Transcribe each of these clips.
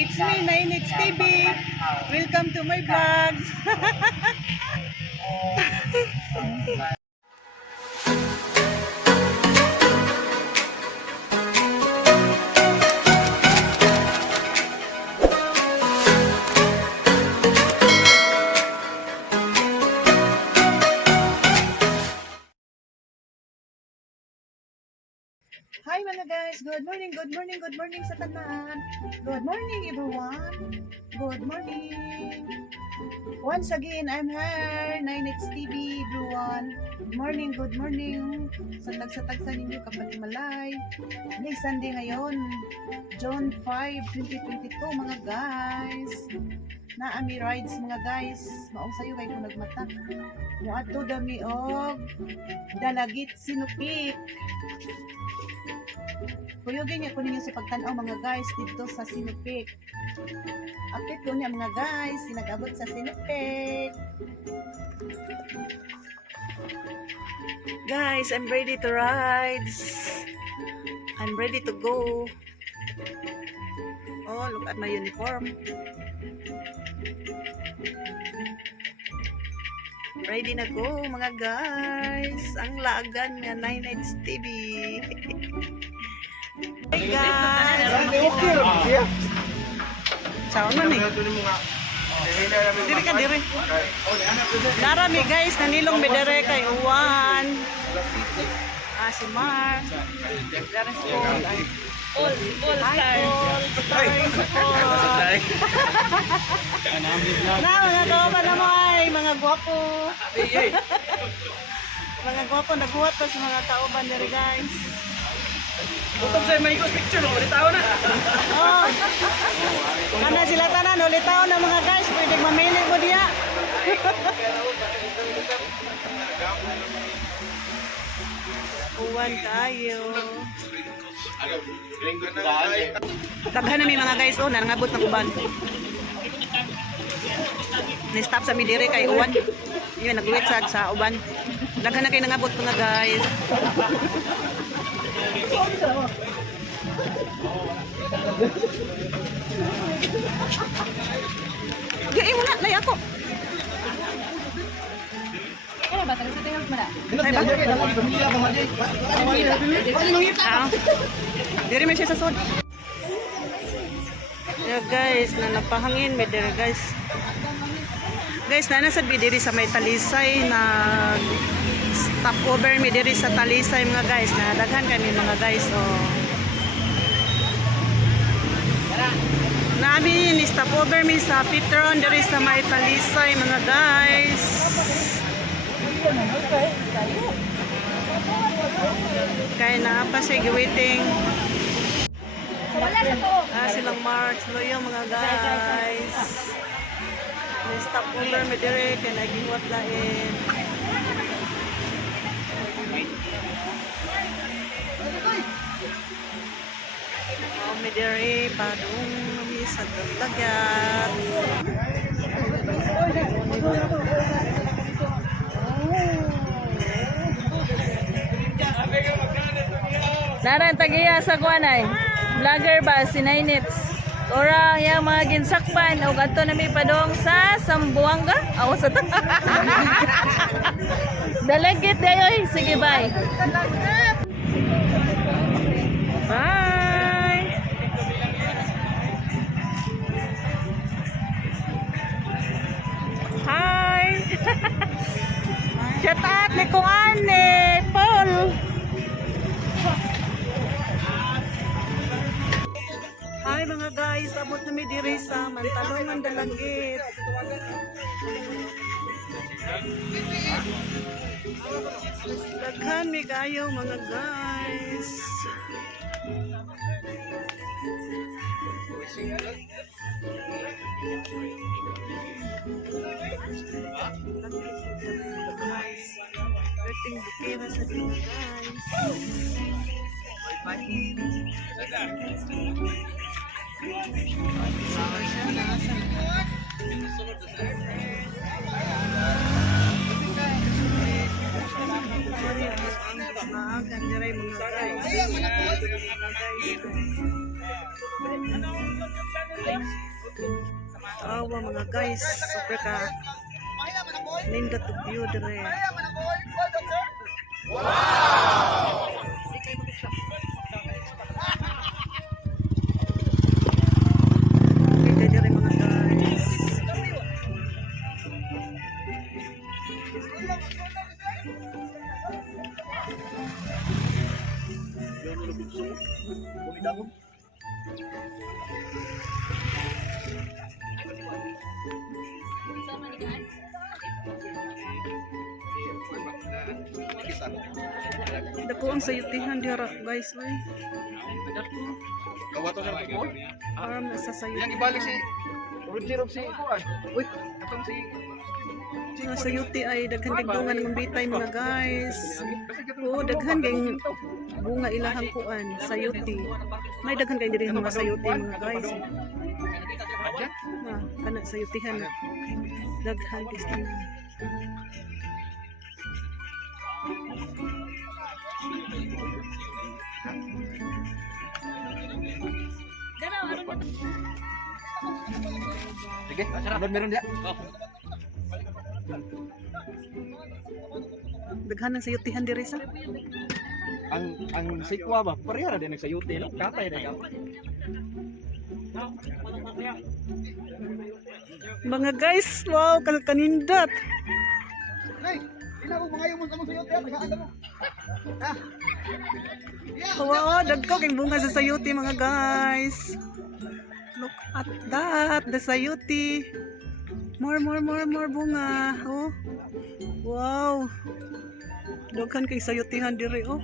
It's me, Nainits TV. Welcome to my vlogs. Hi mga guys, good morning sa tanan. Good morning everyone. Good morning. Once again, I'm here, 9X TV, everyone. Good morning. Sa tagsa ninyo kapatid malay. May Sunday ngayon, June 5, 2022 mga guys. Naami rides mga guys. Maong sayo kayo kung nagmata. Muadto dami og Dalagit Sinupik. Kuyogin niya ko ninyo sa pagtanaw mga guys dito sa Sinupik. Update ko niya mga guys, sinag-abot sa Sinupik. Guys, I'm ready to ride. I'm ready to go. Oh, look at my uniform. Ready na go mga guys. Ang lagan nga 9X TV. Hey guys. Ciao man eh. Diri ka diri. Narami guys, nanilong mi dere kay Uwan. Si Mar. Dari si All star. Na mga kauban na mo ay mga gwapo. Mga gwapo naghuwat pa sa mga kauban diri guys. Utong sa may picture no, ulitaw na. Oh. Kana sila tanan ulitaw na mga guys, pwede mamili mo diya. Uwan kayo. Daghan na mi mga guys, oh, nangabot ng uban. Ni-stop sa midiri kay uwan. Yun, nag-wait sa uban. Daghan na kayo nangabot mga guys. Gaya mo na, lay ako. Ano ba? Tagal sa tingin mo na? Diri mo siya sa sod. Yeah guys, napahangin may diri guys. Guys, nanasad mi diri sa may Talisay na stopover mi diri sa Talisay mga guys. Nadaghan kami mga guys. Oh. Namin ni stopover mi sa Petron diri sa may Talisay mga guys. Kaya na pa siya waiting. Silang March loyo mga guys. Stop over mi dire kay nagiwat lain. Mi dire padung mi sa dagat. Naran tagiya sa kuanay. Vlogger ba si Nainits? Ora yang mga ginsakpan o adto na mi padong sa Sambuanga. Aw sa ta. Dalagit dayoy. Sige bye. Bye. Hi. Shout out ni kung ane, Paul. Hi mga guys, abot na mi diri sa Mantalongan Dalagit. Daghan mi kayo mga guys. Rating bukira sa dito guys. Awa mga guys, super ka nindot og view dire. Okay, dire mga guys. Dako ang sayutihan dira guys, oy. Dako. Kawato sa ko. Parang nasa sayutihan. Yang ibalik si Roger si kuan. Uy, atong si Mga sayuti ay daghan kay bunga ng bitay mga guys. Oo, daghan kay bunga ilahang kuan, sayuti. May daghan kay diri mga sayuti mga guys. Ah, kana sayutihan. Daghan kay sila. sige, sunod meron dia. Daghan ng sayutihan diri sa. Ang sikwa ba pareha din nagsayuti no? Katay na ka. Mga guys, wow, kanindot. Hey, ina mo mga yung mo sayuti tagaan mo. Wow, dagko kay bunga sa sayuti mga guys. Look at that, the sayuti. More bunga. Oh. Wow. Daghan kay sayutihan diri oh.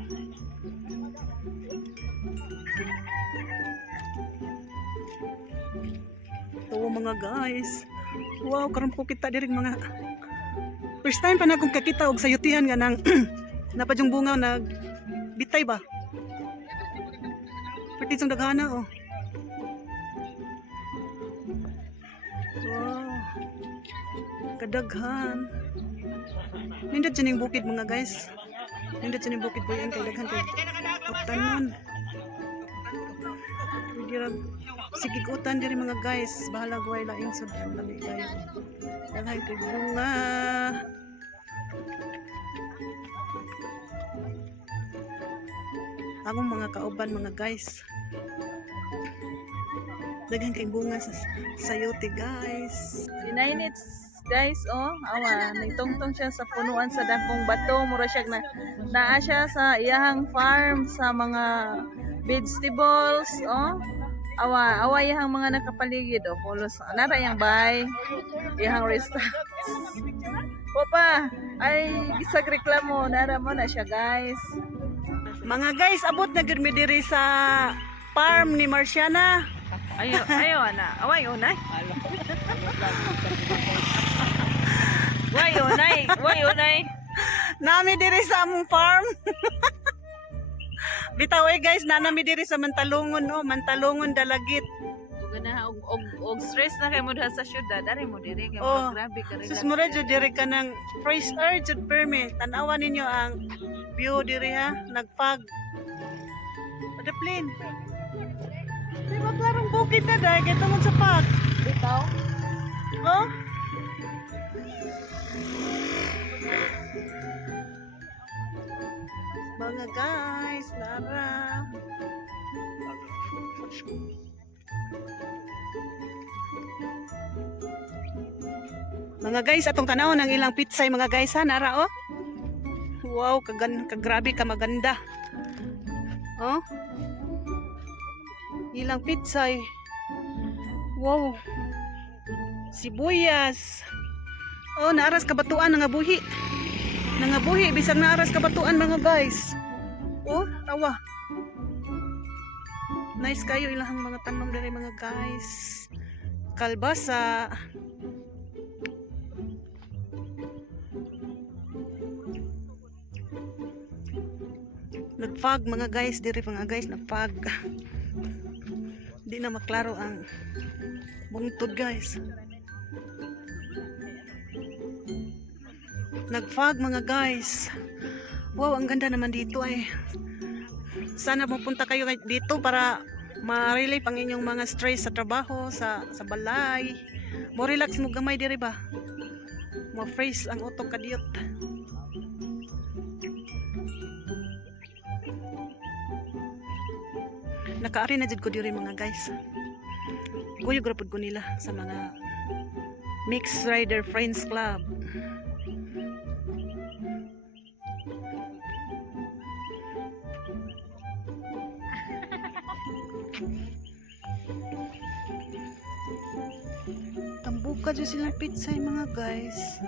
Tuwa mga guys. Wow, karon po kita diri mga first time pa na akong kakita og sayutihan nga nang napadyong bunga nag bitay ba? Pati sa daghana oh. Wow. Kadaghan. Nindot siya ning bukid mga guys. Nindot siya ning bukid po yan kay daghan kay utanon. Dira sige utan diri mga guys. Bahala guway laing sa lami kayo. Daghan kay bunga. Akong mga kauban mga guys. Daghan kay bunga sa sayote guys. Sinainits guys, oh, awa, nagtungtong siya sa punuan sa dakong bato, mura siya naa siya sa iyahang farm sa mga vegetables, oh. Awa iyahang mga nakapaligid, oh, pulos. Nara yang bay, iyahang restaurant. Papa, ay gisag reklamo, nara mo na siya guys. Mga guys, abot na gid mi diri sa farm ni Marciana. Ayo ana, away unay. Way unay. Nami diri sa among farm. Bitaw guys, nanami diri sa Mantalungon oh, Mantalungon Dalagit. Ug na og stress na kay mo sa syudad, dari mo diri kay Oh, mo grabe ka rin. sus mo jud diri ka ng fresh air jud perme. Tan-awan ninyo ang view diri ha, nagpag. Pada plane. Di ba klarong bukid na dahil kaya tungod sa pag. Bitaw. Oh? Mga guys, Lara. Mga guys, atong tanawon ang ilang pitsay mga guys ha, Nara oh. Wow, kagrabe ka maganda. Oh? Ilang pitsay. Wow. Sibuyas. Oh, naaras kabatuan nga buhi. Nangabuhi bisag naaras kabatuan mga guys. Oh, tawa. Nice kayo ilahang mga tanom diri mga guys. Kalbasa. Nagfog mga guys diri mga guys, nagfog. Di na maklaro ang bungtod guys. Nagfog mga guys. Wow, ang ganda naman dito ay. Sana pupunta kayo dito para ma-relieve ang inyong mga stress sa trabaho, sa balay. Mo relax mo gamay diri ba? Mo fresh ang utok kadiyot. Nakaari na jud ko diri mga guys. Kuyog rapod ko nila sa mga Mixed Rider Friends Club. Tambuka dyan silang pizza yung mga guys.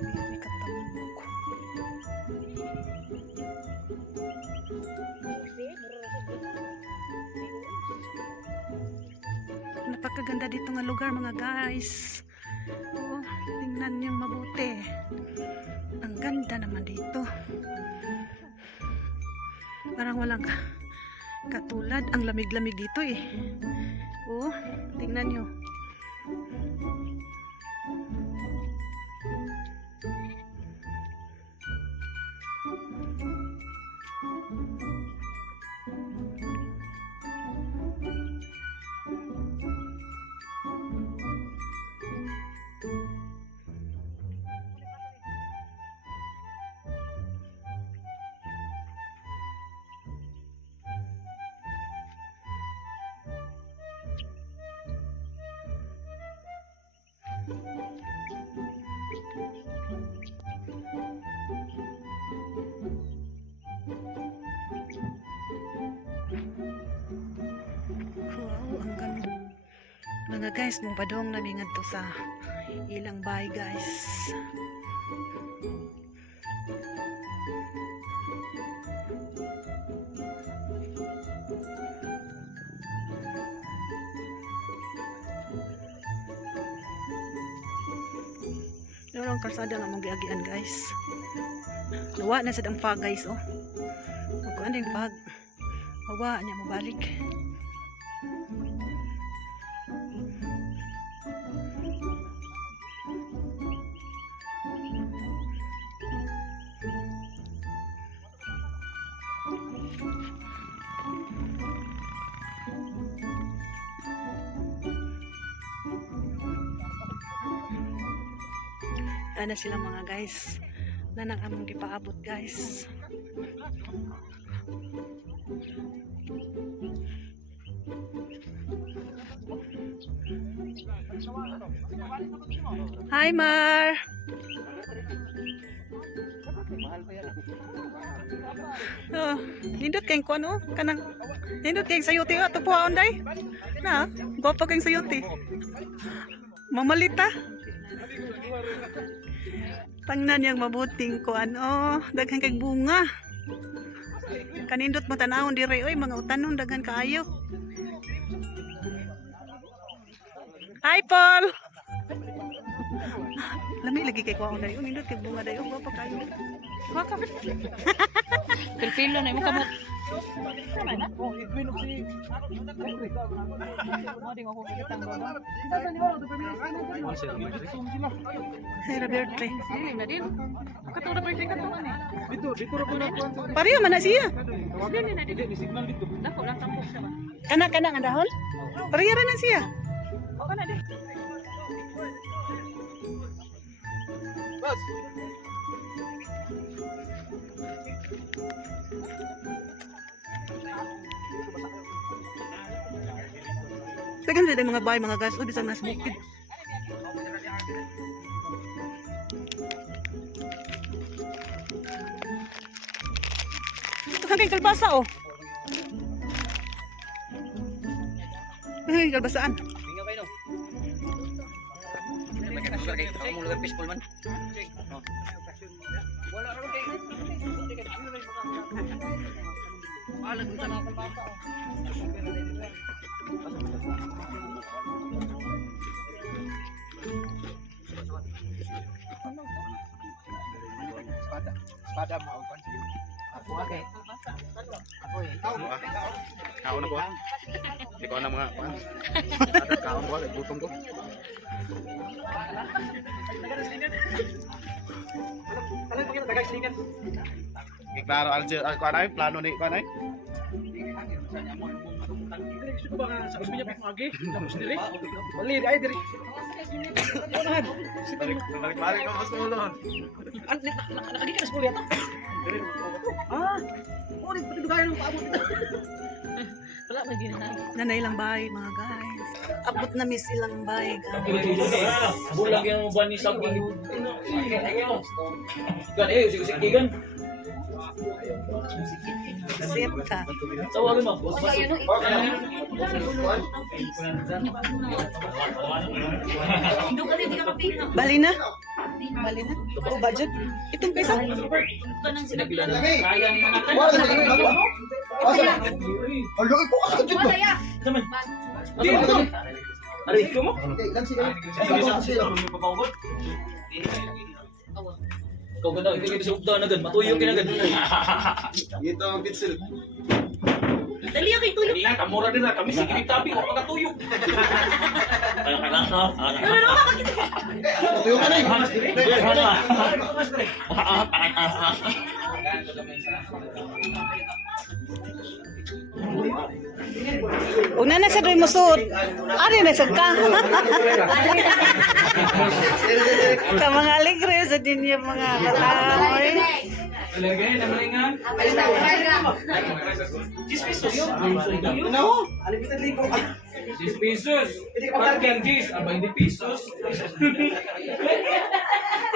May katambok. Napakaganda dito nga lugar mga guys. Oh, tingnan niyo mabuti. Ang ganda naman dito. Parang walang katulad. Ang lamig-lamig dito eh. Oh, tingnan nyo. Wow, ang ganda. Mga guys, mong padong namin to sa ilang bahay guys. Pero ang kalsada nga mong giagian guys. Nawa na sa ang fog guys oh. Kung ano yung fog, mawa niya mabalik. Ana sila mga guys. Nanang among gipaabot guys. Hi Mar. Oh, nindot kayong kuan oh, kanang nindot kayong sayuti oh, ato puhaon day. Na, gwapo kayong sayuti. Mamalita. Tangnan yang mabuting kuan oh, daghan kay bunga. Kanindot mo tanawon dire oy, mga utanon daghan kaayo. Hi Paul. Lami lagi kay kuan day, nindot kay bunga day, oh, gwapo kayo. Wa ka. Pilpilo na mo kamot. Oh, igwinog si Hey Roberto. Na din. Katulad pa rin kato ani. dito ra po na kuan sa Pareho man na siya. Dili na Hindi, may signal dito. Dako lang tampok siya ba. Kana nga dahon. Pareho ra na siya. O kana di. Bas. Dagan sila mga bahay mga gas, o bisang nas bukid. Ito kang kalbasa oh. Ay, kalbasaan. Bingaw kayo no. Nagkakasya kay kamu lugar peaceful man. Wala ra kay. Alam mo na kalbasa oh. Espada mau kan sih. Kaon ako. Di ko na mga kuan. Kaon ko, gutom ko. Klaro Alger, kuan ay plano ni kuan ay. Gusto ba nga sa Usminya pek magi? Tapos diri. Bali ay diri. Unahan. Balik ko mas ulo. Nakagi ka na school yata. Ah. Oh, di pati dugayan mo paabot. Wala man gina. Nanay lang bay, mga guys. Abot na miss ilang bay, guys. Bulag yung buwan ni Sabing. Gan eh, sige gan. Sip ka. Tawagan mo. Bali na? Bali na? O budget? Itong pesa? Kau ganda, ikaw kayo sa ugda na gan, matuyo ka na gan. Ito ang pitsil. Dali kay tuyo. Dali lang, kamura din na, kami sige tabi ko pagkatuyo. Ano ka na? Tuyo ka na eh. Una na sa doy mo suot. Ari na sa ka. Ka mga aligre sa din yung mga kataoy. Lagay na malingan. 10 pesos. No. 10 pesos. Pagkan 10, 20 pesos.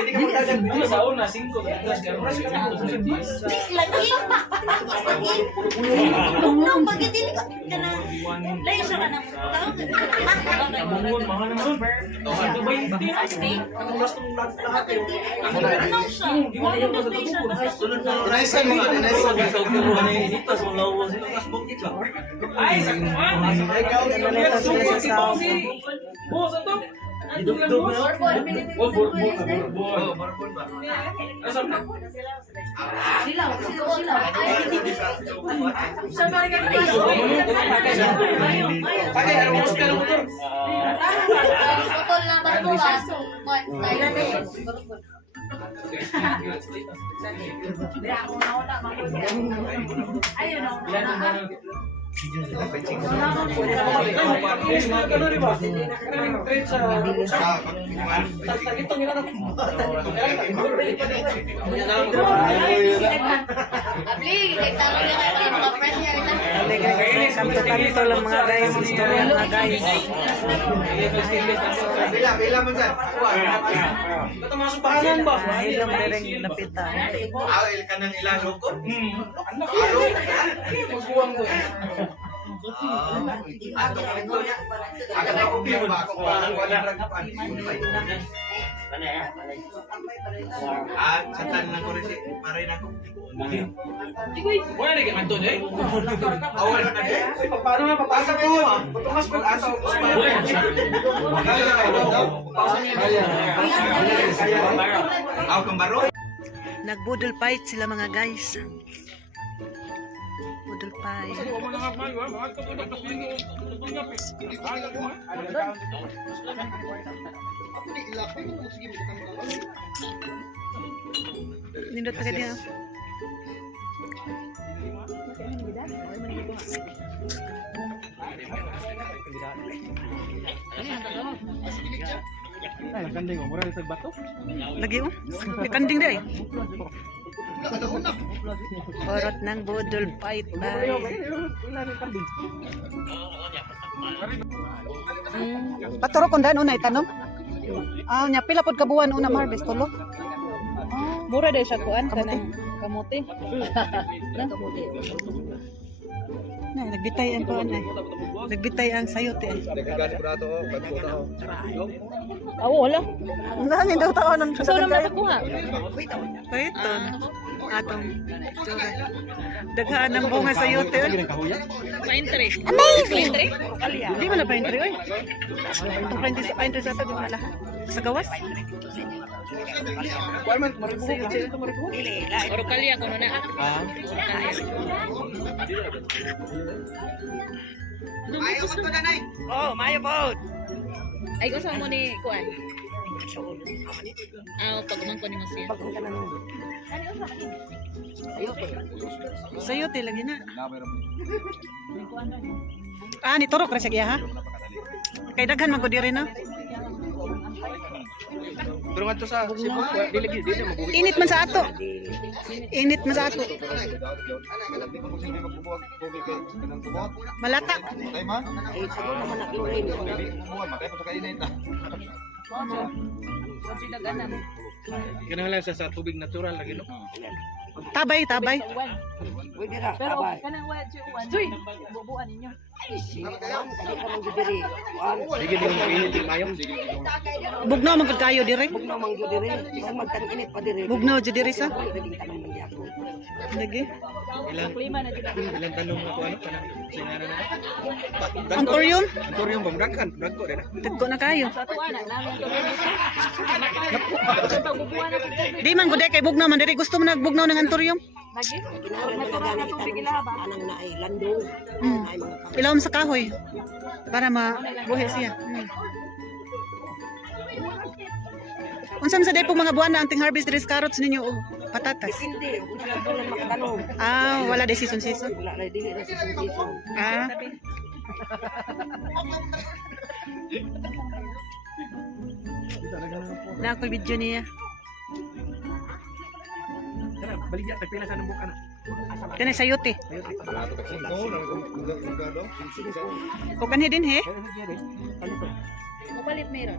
Ano sa una, 5 pesos. Kaya mura siya kami 10. Lagi. Nung pagkiti ka na layo siya ka na. Namungon, mahal naman. Ito ba yung team? Ang last ng lahat kayo. Ano siya? Di mo alam na sa tubo. Inaisan mo. Ay, saktuan. Boss, ito. Idugtog na. Borbon ba? Asan na? Silaw. Sa mga Pakay, ano mo ka ng motor? Putol na barbulas. Ayun na. Abli, nagtalo niya kayo mga fresh air na. Kanto-kanto lang mga guys. Istorya mga guys. Bila man dyan. Ito mga subahanan ba? Hilom na rin napitan. Awil ka ng ilang loko. Ano ka? Magbuwang doon. Ato ka rin doon. Agad ako biyan ba? Kung parang wala ragpan. Sa tanan ko rin siya. Paray na ako. Wala na kayo kanto eh? Awal na din. Paano na papasa ko? Tumas pag asaw ko. Aw kang baro. Nagbudol fight sila mga guys. Budol fight. Nindot ka din. Ay, kanding mo. Mura sa bato. Lagi mo? May kanding dai. Orot ng budol fight ba? Paturo kung daan unay tanong? Ah, nya pila pod kabuan una harvest tulo? Mura dahil siya kuan kanang kamote. Na nagbitay ang kuan ay. Nagbitay ang sayote. Awo wala. Nani daw taon ng So na makakuha. Paiton. Atong tsura. Daghaan ng bunga sayote. Paintre. Amazing. Paintre? Di man na paintre oy. Itong paintre sa ito di malahat. Sa gawas? Kuan man maribuhok kasi ito maribuhok. Oro kalya kuno na. Ah. Ay gusto mo ni kuan. Pagmangko ni Masiya. Sayote lagi na. Ah, ni turok ra siya giya, ha? Kay daghan man ko diri na. Pero ngadto sa Cebu, dili mabuhi. Init man sa ato. Init man sa ato. Malata. Kanang lang sa tubig natural lagi no. Tabay, tabay. Pero kanang wa si uwan. Joy, bubuan ninyo. Sige din mainit yung mayong. Bugnaw man gud kayo diri. Bugnaw jud diri sa. Lagi. Ilang tanong na ko ano kanang sinara na. Antorium, Antorium bang dagko din. dagko na kayo. Sa tuwa na namin to. Pagbubuan na tubig. Di man gud kay bugnaw man diri. Gusto mo nagbugnaw ng antorium? Lagi. Natural na tubig ilaba. Ilawom sa kahoy para mabuhi siya. Unsan sa day po mga buwan na anting harvest diri sa carrots ninyo o patatas? Ah, wala day season. Ah. Na ako video niya. Tara, baligya tagpila sa nang buka na. Kanay sayote. O kanhi din he. Mupalit meron.